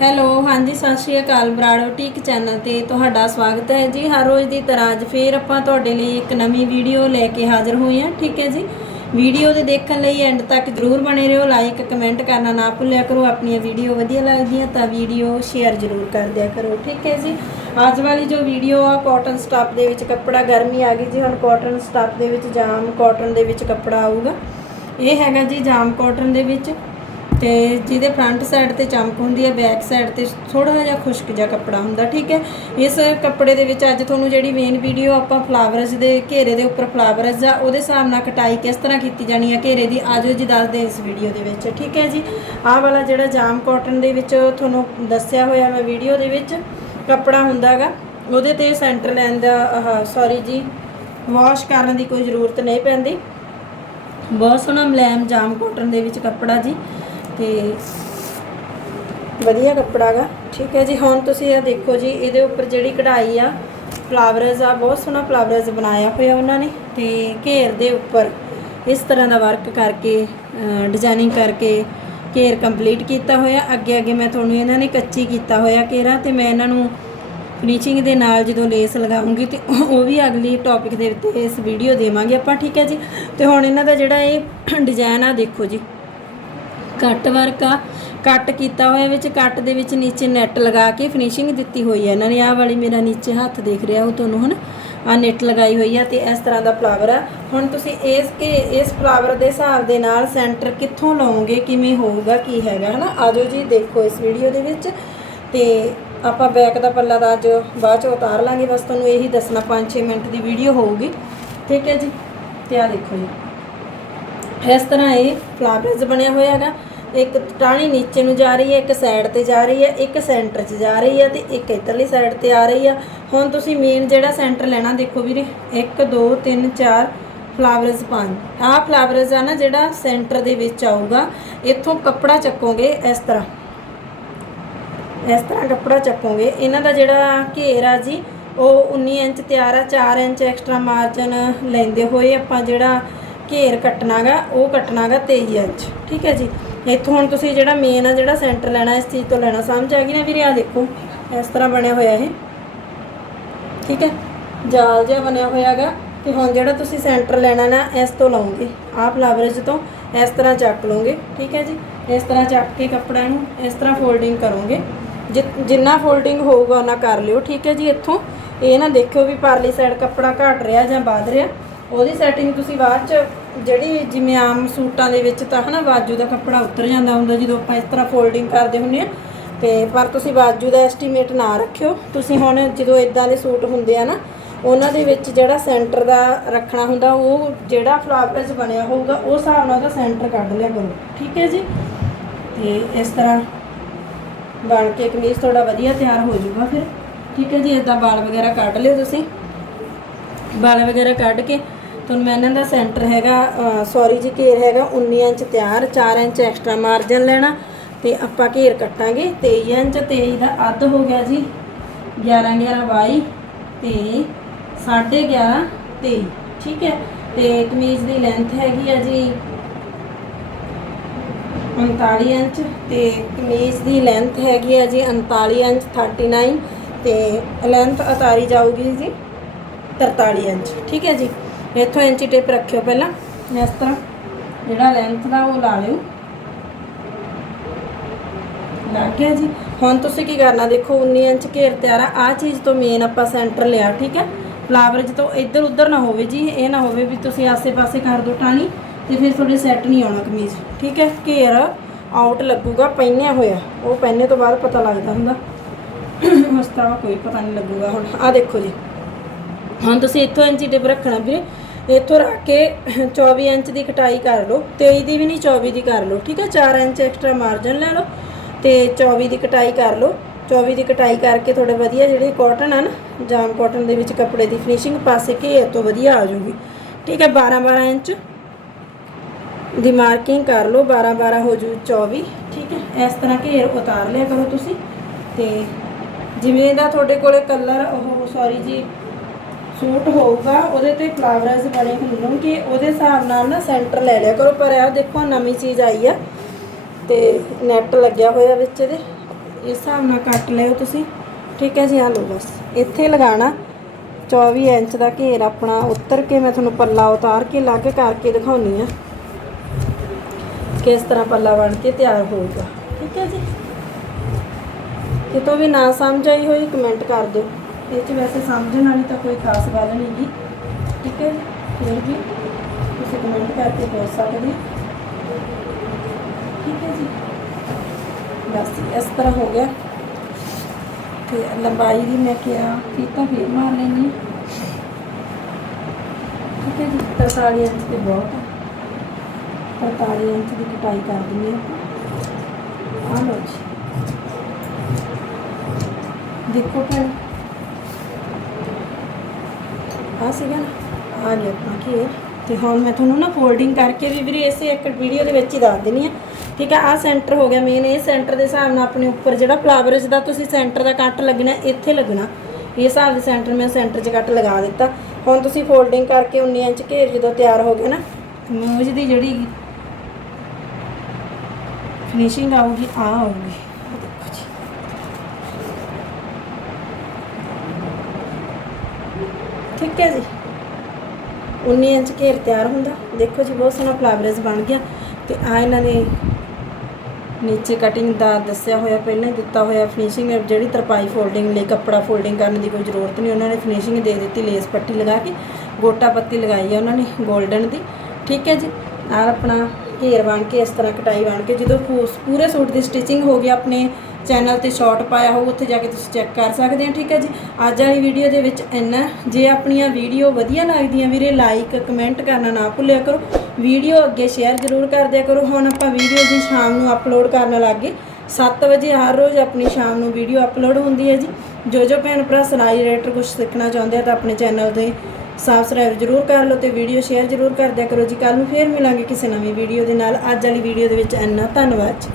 Hello, ਹਾਂਜੀ, ਸਤਿ ਸ਼੍ਰੀ ਅਕਾਲ ਬਰਾੜੋ teak channel ਤੇ ਤੁਹਾਡਾ ਸਵਾਗਤ ਹੈ ਜੀ। ਹਰ ਰੋਜ਼ ਦੀ ਤਰ੍ਹਾਂ ਅੱਜ ਫੇਰ ਆਪਾਂ ਤੁਹਾਡੇ ਲਈ ਇੱਕ ਨਵੀਂ ਵੀਡੀਓ ਲੈ ਕੇ ਹਾਜ਼ਰ ਹੋਏ ਹਾਂ, ਠੀਕ ਹੈ ਜੀ? ਵੀਡੀਓ ਦੇ ਦੇਖਣ ਲਈ ਐਂਡ ਤੱਕ ਜਰੂਰ ਬਣੇ ਰਹੋ, ਲਾਈਕ, ਕਮੈਂਟ ਕਰਨਾ ਨਾ ਭੁੱਲਿਆ ਕਰੋ, ਆਪਣੀਆਂ ਵੀਡੀਓ ਵਧੀਆ ਲੱਗਦੀਆਂ ਤਾਂ ਵੀਡੀਓ ਸ਼ੇਅਰ ਜਰੂਰ ਕਰ ਦਿਆ ਕਰੋ, ਠੀਕ ਹੈ ਜੀ? ਅੱਜ ਵਾਲੀ ਜੋ ਵੀਡੀਓ ਆ ਕਾਟਨ ਸਟਾਫ ਦੇ ਵਿੱਚ ਕੱਪੜਾ, ਗਰਮੀ ਆ ਗਈ ਜੀ, ਹੁਣ ਕਾਟਨ ਸਟਾਫ ਦੇ ਵਿੱਚ ਜਾਮ ਕਾਟਨ ਦੇ ਵਿੱਚ ਕੱਪੜਾ ਆਊਗਾ। ਇਹ ਹੈਗਾ ਜੀ, ਜਾਮ ਕਾਟਨ ਦੇ ਵਿੱਚ। ਤੇ ਜਿਹਦੇ ਫਰੰਟ ਸਾਈਡ ਤੇ ਚਮਕ ਹੁੰਦੀ ਹੈ ਬੈਕ ਸਾਈਡ ਤੇ ਥੋੜਾ ਜਿਹਾ ਖੁਸ਼ਕ ਜਿਹਾ ਕੱਪੜਾ ਹੁੰਦਾ, ਠੀਕ ਹੈ? ਇਸ ਕੱਪੜੇ ਦੇ ਵਿੱਚ ਅੱਜ ਤੁਹਾਨੂੰ ਜਿਹੜੀ ਮੇਨ ਵੀਡੀਓ ਆਪਾਂ ਫਲਾਵਰਸ ਦੇ ਘੇਰੇ ਦੇ ਉੱਪਰ ਫਲਾਵਰਸ ਆ, ਉਹਦੇ ਹਿਸਾਬ ਨਾਲ ਕਟਾਈ ਕਿਸ ਤਰ੍ਹਾਂ ਕੀਤੀ ਜਾਣੀ ਹੈ ਘੇਰੇ ਦੀ, ਆਜੋ ਜੀ ਦੱਸਦੇ ਇਸ ਵੀਡੀਓ ਦੇ ਵਿੱਚ, ਠੀਕ ਹੈ ਜੀ? ਆਹ ਵਾਲਾ ਜਿਹੜਾ ਜਾਮ ਕਾਟਨ ਦੇ ਵਿੱਚ ਤੁਹਾਨੂੰ ਦੱਸਿਆ ਹੋਇਆ ਮੈਂ ਵੀਡੀਓ ਦੇ ਵਿੱਚ ਕੱਪੜਾ ਹੁੰਦਾਗਾ, ਉਹਦੇ ਤੇ ਸੈਂਟਰ ਲਾਈਨ ਦਾ ਆਹ ਸੌਰੀ ਜੀ ਵਾਸ਼ ਕਰਨ ਦੀ ਕੋਈ ਜ਼ਰੂਰਤ ਨਹੀਂ ਪੈਂਦੀ। ਬਹੁਤ ਸੋਹਣਾ ਮਲੈਮ ਜਾਮ ਕਾਟਨ ਦੇ ਵਿੱਚ ਕੱਪੜਾ ਜੀ। ਤੇ ਵਧੀਆ ਕੱਪੜਾ ਗਾ। ਠੀਕ ਹੈ ਜੀ, ਹੁਣ ਤੁਸੀਂ ਇਹ ਦੇਖੋ ਜੀ, ਇਹਦੇ ਉੱਪਰ ਜਿਹੜੀ ਕਢਾਈ ਆ ਫਲਾਵਰਸ ਆ, ਬਹੁਤ ਸੋਹਣਾ ਫਲਾਵਰਸ ਬਣਾਇਆ ਹੋਇਆ ਉਹਨਾਂ ਨੇ ਤੇ ਘੇਰ ਦੇ ਉੱਪਰ ਇਸ ਤਰ੍ਹਾਂ ਦਾ ਵਰਕ ਕਰਕੇ ਡਿਜ਼ਾਈਨਿੰਗ ਕਰਕੇ ਘੇਰ ਕੰਪਲੀਟ ਕੀਤਾ ਹੋਇਆ। ਅੱਗੇ ਅੱਗੇ ਮੈਂ ਤੁਹਾਨੂੰ ਇਹਨਾਂ ਨੇ ਕੱਚੀ ਕੀਤਾ ਹੋਇਆ ਘੇਰਾ ਤੇ ਮੈਂ ਇਹਨਾਂ ਨੂੰ ਫਿਨਿਸ਼ਿੰਗ ਦੇ ਨਾਲ ਜਦੋਂ ਲੇਸ ਲਗਾਉਂਗੀ ਤੇ ਉਹ ਵੀ ਅਗਲੀ ਟੌਪਿਕ ਦੇ ਉੱਤੇ ਇਸ ਵੀਡੀਓ ਦੇਵਾਂਗੇ ਆਪਾਂ, ਠੀਕ ਹੈ ਜੀ। ਤੇ ਹੁਣ ਇਹਨਾਂ ਦਾ ਜਿਹੜਾ ਇਹ ਡਿਜ਼ਾਈਨ ਆ, ਦੇਖੋ ਜੀ। ਕੱਟ ਵਰਕ ਆ ਕੱਟ ਕੀਤਾ ਹੋਇਆ ਵਿੱਚ ਕੱਟ ਦੇ ਵਿੱਚ ਨੀਚੇ ਨੈਟ ਲਗਾ ਕੇ ਫਿਨਿਸ਼ਿੰਗ ਦਿੱਤੀ ਹੋਈ ਹੈ ਇਹਨਾਂ ਨੇ। ਆਹ ਵਾਲੀ ਮੇਰਾ ਨੀਚੇ ਹੱਥ ਦੇਖ ਰਿਹਾ ਉਹ ਤੁਹਾਨੂੰ ਹਨ ਆ ਨੈਟ ਲਗਾਈ ਹੋਈ ਆ ਤੇ ਇਸ ਤਰ੍ਹਾਂ ਦਾ ਫਲਾਵਰ ਆ। ਹੁਣ ਤੁਸੀਂ ਇਸ ਕੇ, ਇਸ ਫਲਾਵਰ ਦੇ ਹਿਸਾਬ ਦੇ ਨਾਲ ਸੈਂਟਰ ਕਿੱਥੋਂ ਲਾਓਗੇ, ਕਿਵੇਂ ਹੋਊਗਾ, ਕੀ ਹੈਗਾ, ਹਨਾ? ਆਜੋ ਜੀ, ਦੇਖੋ ਇਸ ਵੀਡੀਓ ਦੇ ਵਿੱਚ। ਤੇ ਆਪਾਂ ਬੈਕ ਦਾ ਪੱਲਾ ਦਾ ਅੱਜ ਬਾਅਦ ਚ ਉਤਾਰ ਲਾਂਗੇ, ਬਸ ਤੁਹਾਨੂੰ ਇਹੀ ਦੱਸਣਾ 5-6 ਮਿੰਟ ਦੀ ਵੀਡੀਓ ਹੋਊਗੀ। ਠੀਕ ਹੈ ਜੀ? ਤੇ ਆ ਦੇਖੋ ਜੀ। ਇਸ ਤਰ੍ਹਾਂ ਇਹ ਫਲਾਵਰਸ ਬਣਿਆ ਹੋਇਆ ਹੈਗਾ। ਇੱਕ ਟਾਹਣੀ ਨੀਚੇ ਨੂੰ ਜਾ ਰਹੀ ਹੈ, ਇੱਕ ਸਾਈਡ ਤੇ ਜਾ ਰਹੀ ਹੈ, ਇੱਕ ਸੈਂਟਰ 'ਚ ਜਾ ਰਹੀ ਹੈ ਤੇ ਇੱਕ ਇਧਰਲੀ ਸਾਈਡ ਤੇ ਆ ਰਹੀ ਆ ਹੁਣ ਤੁਸੀਂ ਮੇਨ ਜਿਹੜਾ ਸੈਂਟਰ ਲੈਣਾ, ਦੇਖੋ ਵੀਰੇ 1 2 3 4 ਫਲਾਵਰਸ ਪੰਜ ਆਹ ਫਲਾਵਰਸ ਆ ਨਾ ਜਿਹੜਾ ਸੈਂਟਰ ਦੇ ਵਿੱਚ ਆਊਗਾ, ਇੱਥੋਂ ਕੱਪੜਾ ਚੱਕੋਗੇ ਇਸ ਤਰ੍ਹਾਂ। ਇਸ ਤਰ੍ਹਾਂ ਕੱਪੜਾ ਚੱਕੋਗੇ। ਇਹਨਾਂ ਦਾ ਜਿਹੜਾ ਘੇਰ ਆ ਜੀ, ਉਹ 19 ਇੰਚ ਤਿਆਰ ਆ 4 ਇੰਚ ਐਕਸਟਰਾ ਮਾਰਜਨ ਲੈਂਦੇ ਹੋਏ ਆਪਾਂ ਜਿਹੜਾ ਘੇਰ ਕੱਟਣਾਗਾ, ਉਹ ਕੱਟਣਾਗਾ 23 ਇੰਚ। ਠੀਕ ਹੈ ਜੀ? ਇੱਥੋਂ ਹੁਣ ਤੁਸੀਂ ਜਿਹੜਾ ਮੇਨ ਆ, ਜਿਹੜਾ ਸੈਂਟਰ ਲੈਣਾ, ਇਸ ਚੀਜ਼ ਤੋਂ ਲੈਣਾ। ਸਮਝ ਆ ਗਈ ਨਾ ਵੀਰੇ? ਆ ਦੇਖੋ, ਇਸ ਤਰ੍ਹਾਂ ਬਣਿਆ ਹੋਇਆ ਇਹ। ਠੀਕ ਹੈ? ਜਾਲ ਜਿਹਾ ਬਣਿਆ ਹੋਇਆਗਾ ਤੇ ਹੁਣ ਜਿਹੜਾ ਤੁਸੀਂ ਸੈਂਟਰ ਲੈਣਾ ਨਾ, ਇਸ ਤੋਂ ਲਾਉਂਗੇ ਆਪ ਫਲਾਵਰਜ ਤੋਂ ਇਸ ਤਰ੍ਹਾਂ ਚੱਕ ਲਓਗੇ। ਠੀਕ ਹੈ ਜੀ? ਇਸ ਤਰ੍ਹਾਂ ਚੱਕ ਕੇ ਕੱਪੜਾ ਨੂੰ ਇਸ ਤਰ੍ਹਾਂ ਫੋਲਡਿੰਗ ਕਰੋਗੇ। ਜਿ- ਜਿੰਨਾ ਫੋਲਡਿੰਗ ਹੋਊਗਾ ਉਹਨਾਂ ਕਰ ਲਿਓ। ਠੀਕ ਹੈ ਜੀ? ਇੱਥੋਂ ਇਹ ਨਾ ਦੇਖਿਓ ਵੀ ਪਰਲੀ ਸਾਈਡ ਕੱਪੜਾ ਘਟ ਰਿਹਾ ਜਾਂ ਵੱਧ ਰਿਹਾ। ਉਹਦੀ ਸੈਟਿੰਗ ਤੁਸੀਂ ਬਾਅਦ ਚ ਜਿਹੜੀ ਜਿਵੇਂ ਆਮ ਸੂਟਾਂ ਦੇ ਵਿੱਚ ਤਾਂ ਹਨਾ ਬਾਜੂ ਦਾ ਕੱਪੜਾ ਉਤਰ ਜਾਂਦਾ ਹੁੰਦਾ ਜਦੋਂ ਆਪਾਂ ਇਸ ਤਰ੍ਹਾਂ ਫੋਲਡਿੰਗ ਕਰਦੇ ਹੁੰਨੇ ਆ ਤੇ ਪਰ ਤੁਸੀਂ ਬਾਜੂ ਦਾ ਐਸਟੀਮੇਟ ਨਾ ਰੱਖਿਓ। ਤੁਸੀਂ ਹੁਣ ਜਦੋਂ ਇਦਾਂ ਦੇ ਸੂਟ ਹੁੰਦੇ ਆ ਨਾ, ਉਹਨਾਂ ਦੇ ਵਿੱਚ ਜਿਹੜਾ ਸੈਂਟਰ ਦਾ ਰੱਖਣਾ ਹੁੰਦਾ, ਉਹ ਜਿਹੜਾ ਫਲਾਵਰਜ ਬਣਿਆ ਹੋਊਗਾ, ਉਹ ਹਿਸਾਬ ਨਾਲ ਉਹਦਾ ਸੈਂਟਰ ਕੱਢ ਲਿਆ ਕਰੋ। ਠੀਕ ਹੈ ਜੀ? ਤੇ ਇਸ ਤਰ੍ਹਾਂ ਬਣ ਕੇ ਕਮੀਜ਼ ਤੁਹਾਡਾ ਵਧੀਆ ਤਿਆਰ ਹੋ ਜਾਊਗਾ ਫਿਰ। ਠੀਕ ਹੈ ਜੀ? ਇਦਾਂ ਵਾਲ ਵਗੈਰਾ ਕੱਢ ਲਿਓ ਤੁਸੀਂ। ਵਾਲ ਵਗੈਰਾ ਕੱਢ ਕੇ ਹੁਣ ਮੈਂ ਇਹਨਾਂ ਦਾ ਸੈਂਟਰ ਹੈਗਾ ਸੌਰੀ ਜੀ, ਘੇਰ ਹੈਗਾ 19 ਇੰਚ ਤਿਆਰ 4 ਇੰਚ ਐਕਸਟਰਾ ਮਾਰਜਨ ਲੈਣਾ, ਤੇ ਆਪਾਂ ਘੇਰ ਕੱਟਾਂਗੇ 23 ਇੰਚ 23 ਦਾ ਅੱਧ ਹੋ ਗਿਆ ਜੀ 11 11 22 ਤੇ 11.5 23 ਠੀਕ ਹੈ? ਤੇ ਕਮੀਜ਼ ਦੀ ਲੈਂਥ ਹੈਗੀ ਆ ਜੀ 39 ਇੰਚ, ਤੇ ਕਮੀਜ਼ ਦੀ ਲੈਂਥ ਹੈਗੀ ਆ ਜੀ 39 ਇੰਚ 39 ਤੇ ਲੈਂਥ ਉਤਾਰੀ ਜਾਊਗੀ ਜੀ 43 ਇੰਚ, ਠੀਕ ਹੈ ਜੀ? ਇੱਥੋਂ ਇੰਚੀ ਟੇਪ ਰੱਖਿਓ ਪਹਿਲਾਂ, ਇਸ ਤਰ੍ਹਾਂ। ਜਿਹੜਾ ਲੈਂਥ ਦਾ ਉਹ ਲਾ ਲਿਓ। ਲੱਗ ਗਿਆ ਜੀ। ਹੁਣ ਤੁਸੀਂ ਕੀ ਕਰਨਾ, ਦੇਖੋ 19 ਇੰਚ ਘੇਰ ਤਿਆਰ ਆ। ਆਹ ਚੀਜ਼ ਤੋਂ ਮੇਨ ਆਪਾਂ ਸੈਂਟਰ ਲਿਆ, ਠੀਕ ਹੈ? ਫਲਾਵਰ ਤੋਂ ਇੱਧਰ ਉੱਧਰ ਨਾ ਹੋਵੇ ਜੀ, ਇਹ ਨਾ ਹੋਵੇ ਵੀ ਤੁਸੀਂ ਆਸੇ-ਪਾਸੇ ਕਰ ਦੋ ਟਾਣੀ ਤੇ ਫਿਰ ਤੁਹਾਡੇ ਸੈੱਟ ਨਹੀਂ ਆਉਣਾ ਕਮੀਜ਼। ਠੀਕ ਹੈ? ਘੇਰ ਆਊਟ ਲੱਗੂਗਾ, ਪਹਿਨਿਆ ਹੋਇਆ। ਉਹ ਪਹਿਨੇ ਤੋਂ ਬਾਅਦ ਪਤਾ ਲੱਗਦਾ ਹੁੰਦਾ। ਉਸ ਤਰ੍ਹਾਂ ਕੋਈ ਪਤਾ ਨਹੀਂ ਲੱਗੂਗਾ ਹੁਣ। ਆਹ ਦੇਖੋ ਜੀ। ਹੁਣ ਤੁਸੀਂ ਇੱਥੋਂ ਇੰਚੀ ਟਿਪ ਰੱਖਣਾ ਵੀਰੇ। ਇੱਥੋਂ ਰੱਖ ਕੇ 24 ਇੰਚ ਦੀ ਕਟਾਈ ਕਰ ਲਓ 23 ਦੀ ਵੀ ਨਹੀਂ 24 ਦੀ ਕਰ ਲਓ, ਠੀਕ ਹੈ? 4 ਇੰਚ ਐਕਸਟਰਾ ਮਾਰਜਨ ਲੈ ਲਓ ਤੇ 24 ਦੀ ਕਟਾਈ ਕਰ ਲਓ। 24 ਦੀ ਕਟਾਈ ਕਰਕੇ ਥੋੜੇ ਵਧੀਆ ਜਿਹੜੇ ਕਾਟਨ ਆ ਨਾ, ਜਾਮ ਕਾਟਨ ਦੇ ਵਿੱਚ ਕੱਪੜੇ ਦੀ ਫਿਨਿਸ਼ਿੰਗ ਪਾਸੇ ਘੇਰ ਤੋਂ ਵਧੀਆ ਆ ਜੂਗੀ ਠੀਕ ਹੈ? 12 12 ਇੰਚ ਦੀ ਮਾਰਕਿੰਗ ਕਰ ਲਓ 12 12 ਹੋ ਜੂ 24 ਠੀਕ ਹੈ? ਇਸ ਤਰ੍ਹਾਂ ਘੇਰ ਉਤਾਰ ਲਿਆ ਕਰੋ ਤੁਸੀਂ ਤੇ ਜਿਵੇਂ ਦਾ ਤੁਹਾਡੇ ਕੋਲੇ ਕਲਰ ਉਹ ਸੌਰੀ ਜੀ ਸੂਟ ਹੋਊਗਾ, ਉਹਦੇ ਤੇ ਫਲਾਵਰਸ ਬਣੇ ਹੋਣਗੇ ਉਹਦੇ ਹਿਸਾਬ ਨਾਲ ਨਾ ਸੈਂਟਰ ਲੈ ਲਿਆ ਕਰੋ, ਪਰ ਇਹ ਦੇਖੋ ਨਵੀਂ ਚੀਜ਼ ਆਈ ਆ, ਤੇ ਨੈਟ ਲੱਗਿਆ ਹੋਇਆ ਵਿੱਚ ਇਹਦੇ। ਇਸ ਹਿਸਾਬ ਨਾਲ ਕੱਟ ਲਿਓ ਤੁਸੀਂ। ਠੀਕ ਹੈ ਜੀ ਆ ਲਓ ਬਸ। ਇੱਥੇ ਲਗਾਣਾ 24 ਇੰਚ ਦਾ ਘੇਰ ਆਪਣਾ, ਉੱਤਰ ਕੇ ਮੈਂ ਤੁਹਾਨੂੰ ਪੱਲਾ ਉਤਾਰ ਕੇ ਲੱਗ ਕਰਕੇ ਦਿਖਾਉਣੀ ਆ, ਕਿਸ ਤਰ੍ਹਾਂ ਪੱਲਾ ਬਣ ਕੇ ਤਿਆਰ ਹੋਊਗਾ। ਠੀਕ ਹੈ ਜੀ। ਕਿਤੋਂ ਵੀ ਨਾ ਸਮਝ ਆਈ ਹੋਈ ਕਮੈਂਟ ਕਰ ਦਿਓ। ਇਹ 'ਚ ਵੈਸੇ ਸਮਝਣ ਵਾਲੀ ਤਾਂ ਕੋਈ ਖਾਸ ਗੱਲ ਨਹੀਂ ਗੀ। ਠੀਕ ਹੈ ਜੀ? ਫਿਰ ਵੀ ਤੁਸੀਂ ਕਮੈਂਟ ਕਰਕੇ ਪੁੱਛ ਸਕਦੇ ਠੀਕ ਹੈ ਜੀ। ਬਸ ਇਸ ਤਰ੍ਹਾਂ ਹੋ ਗਿਆ। ਤੇ ਲੰਬਾਈ ਦੀ ਮੈਂ ਕਿਹਾ, ਫੀਤਾ ਫੇਰ ਮਾਰ ਲੈਣੀ ਠੀਕ ਹੈ ਜੀ 43 ਇੰਚ ਤੇ ਬਹੁਤ ਹੈ 43 ਇੰਚ ਦੀ ਕਟਾਈ ਕਰ ਦਿੰਦੇ ਹਾਂ ਆ ਲਓ ਜੀ। ਦੇਖੋ ਭੈਣ ਆ ਸੀਗਾ ਨਾ। ਆ ਗਿਆ ਆਪਣਾ ਘੇਰ ਤੇ ਹੁਣ ਮੈਂ ਤੁਹਾਨੂੰ ਨਾ ਫੋਲਡਿੰਗ ਕਰਕੇ ਵੀ ਵੀਰੇ ਇਸੇ ਇੱਕ ਵੀਡੀਓ ਦੇ ਵਿੱਚ ਹੀ ਦੱਸ ਦਿੰਨੀ ਆ ਠੀਕ ਆ ਆ ਸੈਂਟਰ ਹੋ ਗਿਆ ਮੇਨ ਇਹ ਸੈਂਟਰ ਦੇ ਹਿਸਾਬ ਨਾਲ ਆਪਣੇ ਉੱਪਰ ਜਿਹੜਾ ਫਲਾਵਰਸ ਦਾ ਤੁਸੀਂ ਸੈਂਟਰ ਦਾ ਕੱਟ ਲੱਗਣਾ, ਇੱਥੇ ਲੱਗਣਾ। ਇਹ ਹਿਸਾਬ ਦੇ ਸੈਂਟਰ ਮੈਂ ਸੈਂਟਰ 'ਚ ਕੱਟ ਲਗਾ ਦਿੱਤਾ। ਹੁਣ ਤੁਸੀਂ ਫੋਲਡਿੰਗ ਕਰਕੇ 19 ਇੰਚ ਘੇਰ ਜਦੋਂ ਤਿਆਰ ਹੋ ਗਿਆ ਨਾ ਮੂਜ ਦੀ ਜਿਹੜੀ ਫਿਨਿਸ਼ਿੰਗ ਆਊਗੀ ਆ ਆਊਗੀ ਆਹ ਦੇਖੋ ਜੀ ਠੀਕ ਹੈ ਜੀ? 19 ਇੰਚ ਘੇਰ ਤਿਆਰ ਹੁੰਦਾ। ਦੇਖੋ ਜੀ, ਬਹੁਤ ਸੋਹਣਾ ਫਲਾਵਰਸ ਬਣ ਗਿਆ। ਤੇ ਆ ਇਹਨਾਂ ਦੇ ਨੀਚੇ ਕਟਿੰਗ ਦਾ ਦੱਸਿਆ ਹੋਇਆ, ਪਹਿਲਾਂ ਹੀ ਦਿੱਤਾ ਹੋਇਆ ਫਿਨਿਸ਼ਿੰਗ ਜਿਹੜੀ ਤਰਪਾਈ ਫੋਲਡਿੰਗ ਲਈ ਕੱਪੜਾ ਫੋਲਡਿੰਗ ਕਰਨ ਦੀ ਕੋਈ ਜ਼ਰੂਰਤ ਨਹੀਂ। ਉਹਨਾਂ ਨੇ ਫਿਨਿਸ਼ਿੰਗ ਦੇ ਦਿੱਤੀ ਲੇਸ ਪੱਟੀ ਲਗਾ ਕੇ। ਗੋਟਾ ਪੱਤੀ ਲਗਾਈ ਹੈ ਉਹਨਾਂ ਨੇ 골ਡਨ ਦੀ। ਠੀਕ ਹੈ ਜੀ? ਆਹ ਆਪਣਾ ਘੇਰ ਬਣ ਕੇ, ਇਸ ਤਰ੍ਹਾਂ ਕਟਾਈ ਬਣ ਕੇ, ਜਦੋਂ ਪੂ- ਪੂਰੇ ਸੂਟ ਦੀ ਸਟਿਚਿੰਗ ਹੋ ਗਈ ਆਪਣੇ ਚੈਨਲ ਤੇ ਸ਼ਾਰਟ ਪਾਇਆ ਹੋਊ, ਉੱਥੇ ਜਾ ਕੇ ਤੁਸੀਂ ਚੈੱਕ ਕਰ ਸਕਦੇ ਹੋ, ਠੀਕ ਹੈ ਜੀ? ਅੱਜ ਵਾਲੀ ਵੀਡੀਓ ਦੇ ਵਿੱਚ ਇੰਨਾ ਜੇ ਆਪਣੀਆਂ ਵੀਡੀਓ ਵਧੀਆ ਲੱਗਦੀਆਂ ਵੀਰੇ ਲਾਈਕ ਕਮੈਂਟ ਕਰਨਾ ਨਾ ਭੁੱਲਿਆ ਕਰੋ। ਵੀਡੀਓ ਅੱਗੇ ਸ਼ੇਅਰ ਜ਼ਰੂਰ ਕਰ ਦਿਆ ਕਰੋ। ਹੁਣ ਆਪਾਂ ਵੀਡੀਓ ਜੀ ਸ਼ਾਮ ਨੂੰ ਅਪਲੋਡ ਕਰਨ ਲੱਗੇ 7 ਵਜੇ ਹਰ ਰੋਜ਼ ਆਪਣੀ ਸ਼ਾਮ ਨੂੰ ਵੀਡੀਓ ਅਪਲੋਡ ਹੁੰਦੀ ਹੈ ਜੀ। ਜੋ ਜੋ ਭੈਣ ਭਰਾ ਸਿਲਾਈ ਰਿਲੇਟਡ ਕੁਝ ਸਿੱਖਣਾ ਚਾਹੁੰਦੇ ਆ ਤਾਂ ਆਪਣੇ ਚੈਨਲ ਤੇ ਸਬਸਕ੍ਰਾਈਬ ਜ਼ਰੂਰ ਕਰ ਲਓ ਤੇ ਵੀਡੀਓ ਸ਼ੇਅਰ ਜ਼ਰੂਰ ਕਰ ਦਿਆ ਕਰੋ ਜੀ। ਕੱਲ ਨੂੰ ਫੇਰ ਮਿਲਾਂਗੇ ਕਿਸੇ ਨਵੀਂ ਵੀਡੀਓ ਦੇ ਨਾਲ। ਅੱਜ ਵਾਲੀ ਵੀਡੀਓ ਦੇ ਵਿੱਚ ਇੰਨਾ ਧੰਨਵਾਦ ਜੀ।